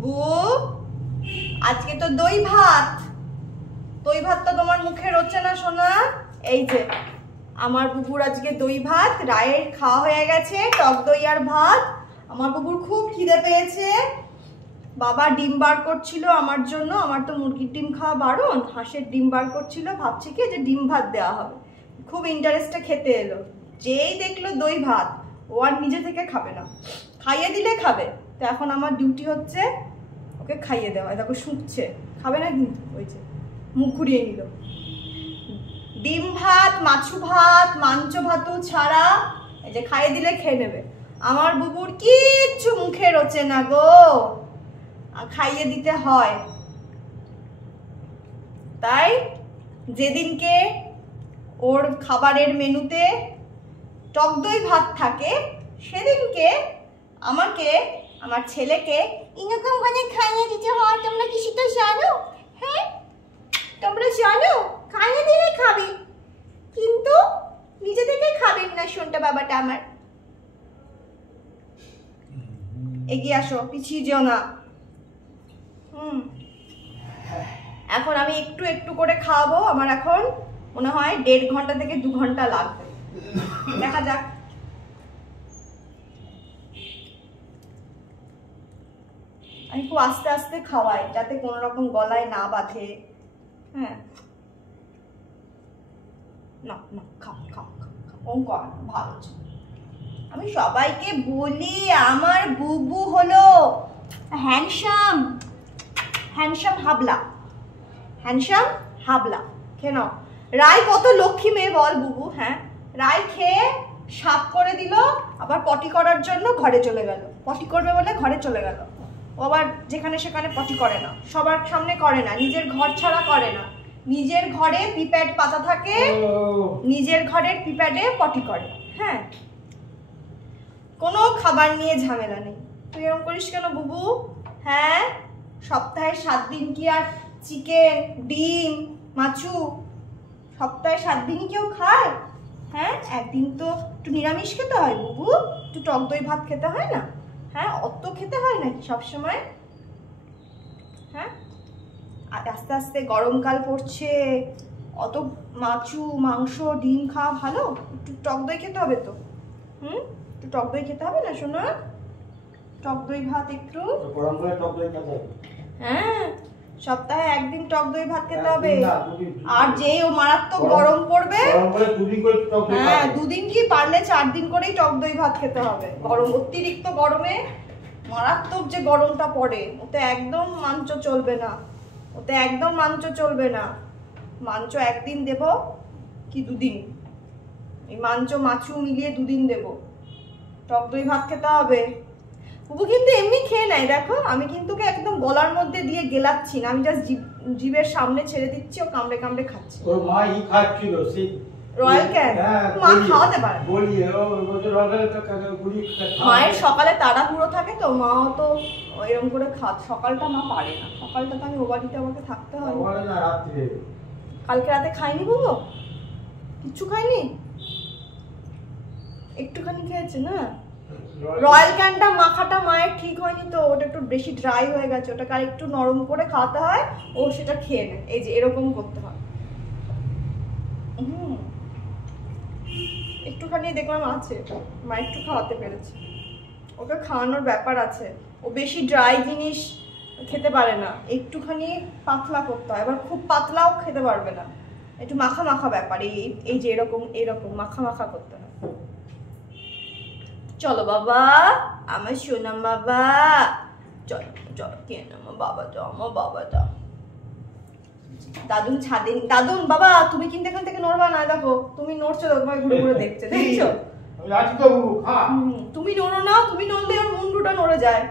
বুবু আজকে তো দই ভাত। দই ভাত তো তোমার মুখে রোচে না সোনা। এই যে আমার বুবুর আজকে দই ভাত, রায়ের খাওয়া হয়ে গেছে টক দই আর ভাত। আমার বুবুর খুব খিদে পেয়েছে। বাবা ডিম বার করছিল আমার জন্য, আমার তো মুরগির ডিম খাওয়া বারণ, হাঁসের ডিম বার করছিল, ভাবছি কি যে ডিম ভাত দেওয়া হবে। খুব ইন্টারেস্টে খেতে এলো, যেই দেখলো দই ভাত ও আর নিজে থেকে খাবে না, খাইয়ে দিলে খাবে। তো এখন আমার ডিউটি হচ্ছে ওকে খাইয়ে দেওয়া। দেখো শুকছে, খাবে না কিন্তু, ওই যে মুখ ঘুরিয়ে নিল। ডিম ভাত, মাছু ভাত, মাংস ভাতও ছাড়া এই যে খাইয়ে দিলে খেয়ে নেবে। আমার বুবুর কিচ্ছু মুখে রোচে না গো, খাইয়ে দিতে হয়। তাই যেদিনকে ওর খাবারের মেনুতে টক দই ভাত থাকে সেদিনকে আমাকে, আমার ছেলেকে এরকম করে খাইয়ে দিতে হয়। তোমরা কি সেটা জানো? হ্যাঁ তোমরা জানো, খাইয়ে দিলে খাবে, কিন্তু নিজে থেকে খাবেন না শোনটা বাবাটা আমার। এগিয়ে আসো, পিছিয়ে যেও না। এখন আমি একটু একটু করে খাওয়াবো। আমার এখন মনে হয় 1.5 ঘন্টা থেকে 2 ঘন্টা লাগবে, দেখা যাক। আমি খুব আস্তে আস্তে খাওয়াই যাতে কোনো রকম গলায় না বাঁধে। হ্যাঁ না না, খাও খাও খাও, ভালো। আমি সবাইকে বলি আমার বুবু হলো handsome, handsome Habla, handsome Habla. কেন রায় কত লক্ষ্মী মেয়ে বল বুবু। হ্যাঁ রায় খেয়ে সাফ করে দিল, আবার পটি করার জন্য ঘরে চলে গেল, পটি করবে বলে ঘরে চলে গেল। ও আবার যেখানে সেখানে পটি করে না, সবার সামনে করে না, নিজের ঘর ছাড়া করে না। নিজের ঘরে পিপ্যাড পাতা থাকে, নিজের ঘরের পিপ্যাডে পটি করে। হ্যাঁ কোনো খাবার নিয়ে ঝামেলা নেই। তুই এরকম করিস কেন বুবু? হ্যাঁ সপ্তাহে 7 দিন কি আর চিকেন, ডিম, মাছু সপ্তাহে 7 দিনই কেউ খায়? হ্যাঁ একদিন তো একটু নিরামিষ খেতে হয় বুবু, একটু টক দই ভাত খেতে হয় না? হ্যাঁ অত খেতে হয় নাকি সবসময়? হ্যাঁ আর আস্তে আস্তে গরমকাল পড়ছে, অত মাছু মাংস ডিম খাওয়া ভালো? একটু টক দই খেতে হবে তো। একটু টক দই খেতে হবে না শোনা? টক দই ভাত একটু, হ্যাঁ সপ্তাহে 1 দিন টক দই ভাত খেতে হবে। আর যেই ও মারাত্মক গরম পড়বে, হ্যাঁ 2 দিন কি পারলে 4 দিন করেই টক দই ভাত খেতে হবে। গরম, অতিরিক্ত গরমে মারাত্মক যে গরমটা পড়ে, ওতে একদম মাংস চলবে না, ওতে একদম মাংস চলবে না। মাংস 1 দিন দেব কি 2 দিন, এই মাংস মাছু মিলিয়ে 2 দিন দেব। টক দই ভাত খেতে হবে। বুবু কিন্তু এমনি খেয়ে নেয়, দেখো আমি কিন্তু একদম গলার মধ্যে দিয়ে গেলাচ্ছি না, আমি জাস্ট জিভের সামনে ছেড়ে দিচ্ছি, ও কামড়ে কামড়ে খাচ্ছে। ওর মা খাচ্ছিল সেই রয়্যাল ক্যান, মা খাওয়াতে পারে। মায়ের সকালে তাড়াহুড়ো থাকে তো, মাও তো এরকম করে সকালটা মা পারে না, সকালটা তো আমি ও বাড়িতে আমাকে থাকতে হয়। কালকে রাতে খাইনি বুবু, কিচ্ছু খাইনি, একটুখানি খেয়েছে না। রয়্যাল ক্যানটা মাখাটা মায়ের ঠিক হয়নি তো, ওটা একটু বেশি ড্রাই হয়ে গেছে, ওটাকে আর একটু নরম করে খাওয়াতে হয়, ও সেটা খেয়ে নেয়। এই যে এরকম করতে হয়। একটুখানি দেখলাম আছে, মা একটু খাওয়াতে পেরেছে, ওকে খাওয়ানোর ব্যাপার আছে। ও বেশি ড্রাই জিনিস খেতে পারে না, একটুখানি পাতলা করতে হয়, আবার খুব পাতলাও খেতে পারবে না, একটু মাখা মাখা ব্যাপার। এই যে এরকম এরকম মাখা মাখা করতে হয়। চলো বাবা আমার সোনা বাবা, চলো চলো কে আমার বাবা যাও, আমার বাবা যাও। দাদুন ছাদে, দাদুন বাবা তুমি কিন্তু এখান থেকে নড়বা না, দেখো তুমি নড়ছো, তোমায় ঘুরে ঘুরে দেখছে, দেখছো? তুমি নড়ো না, তুমি নড়লে ওর মুন্ডুটা নড়ে যায়,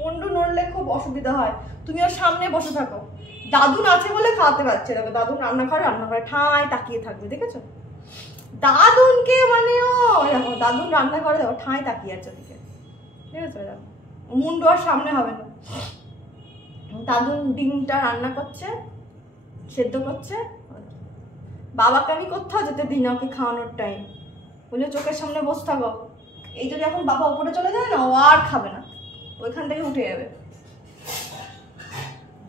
মুন্ডু নড়লে খুব অসুবিধা হয়। তুমি ওর সামনে বসে থাকো। দাদুন আছে বলে খাওয়াতে পারছে, দেখো দাদুন রান্নাঘরে ঠায় তাকিয়ে থাকবে, দেখেছো? দাদুনকে মানে ও দেখো, দাদুন রান্নাঘরে দেখো ঠায় তাকিয়ে আছে ওদিকে, দেখেছো? দেখো মুন্ডু আর সামনে হবে না। দাদুন ডিমটা রান্না করছে, সেদ্ধ করছে, বাবাকে আমি কোথাও যেতে দিই না, ওকে খাওয়ানোর টাইম বলে চোখের সামনে বসে থাকো। এই যদি এখন বাবা উপরে চলে যায় না, ও আর খাবে না, ওইখান থেকে উঠে যাবে।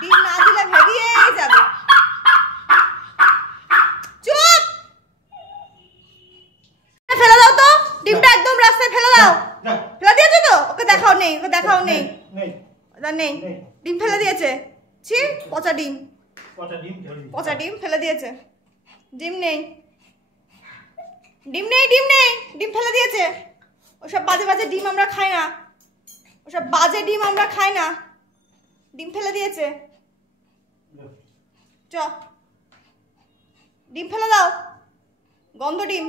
ডিম না দিলে ভেরিয়ে যাবে। চুপ, ফেলে দাও তো ডিমটা, একদম রাস্তায় ফেলে দাও। ফেলে দিয়েছো তো? ওকে দেখাও নেই, ওকে দেখাও নেই, নেই ডিম ফেলে দিয়েছে। ছি, পচা ডিম, পচা ডিম ফেলে দিয়েছে। ডিম নেই, ডিম নেই, ডিম নেই, ডিম ফেলে দিয়েছে। ওসব বাজে বাজে ডিম আমরা খাই না, ওসব বাজে ডিম আমরা খাই না। ডিম ফেলে দিয়েছে। চ, ডিম ফেলে দাও, গন্ধ ডিম।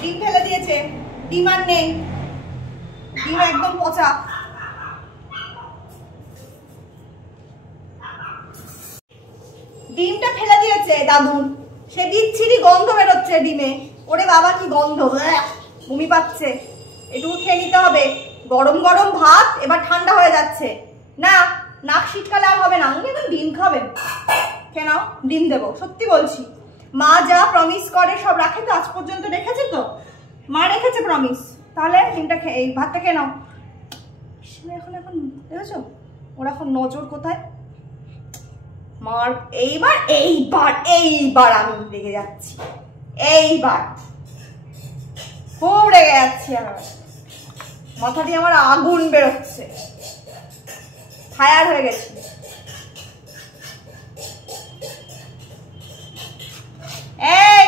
ডিম ফেলে দিয়েছে, ডিম আর নেই, ডিম একদম পচা। ডিমটা ফেলে দিয়েছে দাদু, সে বিচ্ছিরি গন্ধ বেরোচ্ছে ডিমে। ওরে বাবা কি গন্ধ, বমি পাচ্ছে। এটুকু খেয়ে নিতে হবে। গরম গরম ভাত, এবার ঠান্ডা হয়ে যাচ্ছে না, নাক শীতকালে আর হবে না। উনি এখন ডিম খাবেন, খেয়ে নাও, ডিম দেবো। সত্যি বলছি, মা যা প্রমিস করে সব রাখে তো, আজ পর্যন্ত রেখেছে তো, মা রেখেছে প্রমিস। তাহলে ডিমটা খেয়ে, এই ভাতটা খেয়ে নাও। এখন এখন দেখেছো ওর এখন নজর কোথায় মার। এইবার এইবার এইবার আমি রেগে যাচ্ছি, এইবার খুব রেগে যাচ্ছি। আমার মাথা দিয়ে আমার আগুন বেরোচ্ছে, ফায়ার হয়ে গেছি। এই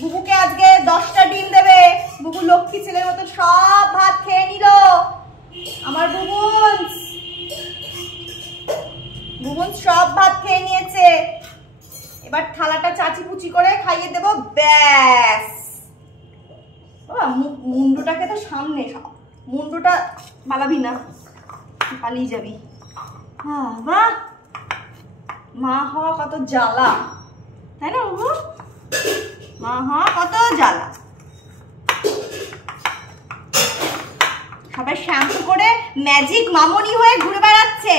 বুবুকে আজকে 10টা ডিম দেবে। বুবু লক্ষ্মী ছেলের মতো সব ভাত খেয়ে নিল। আমার বুবুন বুবুন সব ভাত খেয়ে নিয়েছে। এবার থালাটা চাচি পুচি করে খাইয়ে দেবো, ব্যাস। বাবা মুন্ডুটাকে তো সামনে, মুন্ডুটা পালাবি না, পালিয়ে যাবি। বাহ, মা হওয়া কত জ্বালা, তাই না বাবু? মা হওয়া কত জ্বালা। সবাই শ্যাম্পু করে ম্যাজিক মামনি হয়ে ঘুরে বেড়াচ্ছে,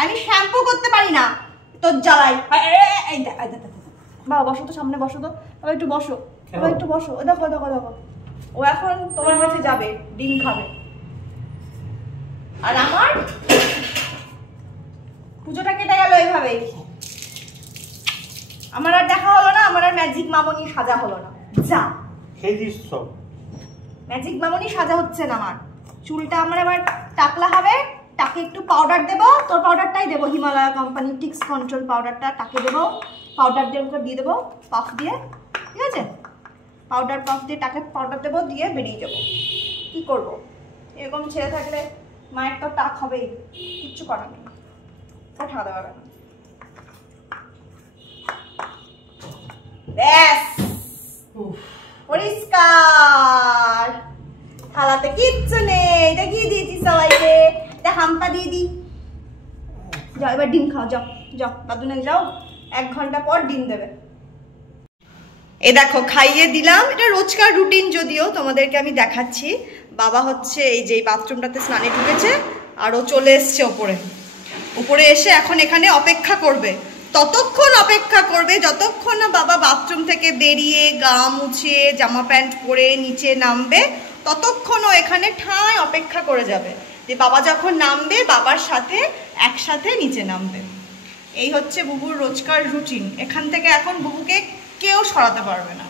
আমি শ্যাম্পু করতে পারি না তোর জ্বালাই। বাবা বসো তো, সামনে বসো তো, বাবা একটু বসো, বাবা একটু বসো। ও দেখো দেখো দেখো, ও এখন তোমার কাছে যাবে, ডিম খাবে। আর আমার পুজোটা কেটে গেল এইভাবে। আমার আর দেখা হলো না, আমার আর ম্যাজিক মামনি সাজা হলো না। যা ম্যাজিক মামনি সাজা হচ্ছে না আমার। চুলটা আমার আবার টাকলা হবে, টাকে একটু পাউডার দেবো। তোর পাউডারটাই দেবো, হিমালয়া কোম্পানির টিক্স কন্ট্রোল পাউডারটা টাকে দেবো। পাউডার দিয়ে ওকে দিয়ে দেবো, পাফ দিয়ে, ঠিক আছে? পাউডার পাফ দিয়ে টাকে পাউডার দেবো, দিয়ে বেরিয়ে যাবো। কি করবো, এরকম ছেলে থাকলে মায়ের তো টাক হবেই, কিচ্ছু করার নেই, ঠাঁদা পাবে না। ব্যাস, পরিষ্কার। থালাতে কিচ্ছু নেই, দেখিয়ে দিয়েছি সবাইকে। হাম্পা দিয়ে দিই। যাও এবার ডিম খাও, যাও যাও দাদুনে যাও, 1 ঘন্টা পর ডিম দেবে। এ দেখো খাইয়ে দিলাম, এটা রোজকার রুটিন, যদিও তোমাদেরকে আমি দেখাচ্ছি। বাবা হচ্ছে এই যে বাথরুমটাতে স্নানে ঢুকেছে, আর ও চলে এসছে উপরে এসে এখন এখানে অপেক্ষা করবে। ততক্ষণ অপেক্ষা করবে যতক্ষণ না বাবা বাথরুম থেকে বেরিয়ে গা মুছে জামা প্যান্ট পরে নিচে নামবে, ততক্ষণ ও এখানে ঠায় অপেক্ষা করে যাবে যে বাবা যখন নামবে বাবার সাথে একসাথে নিচে নামবে। এই হচ্ছে বুবুর রোজকার রুটিন। এখান থেকে এখন বুবুকে কেউ সরাতে পারবে না।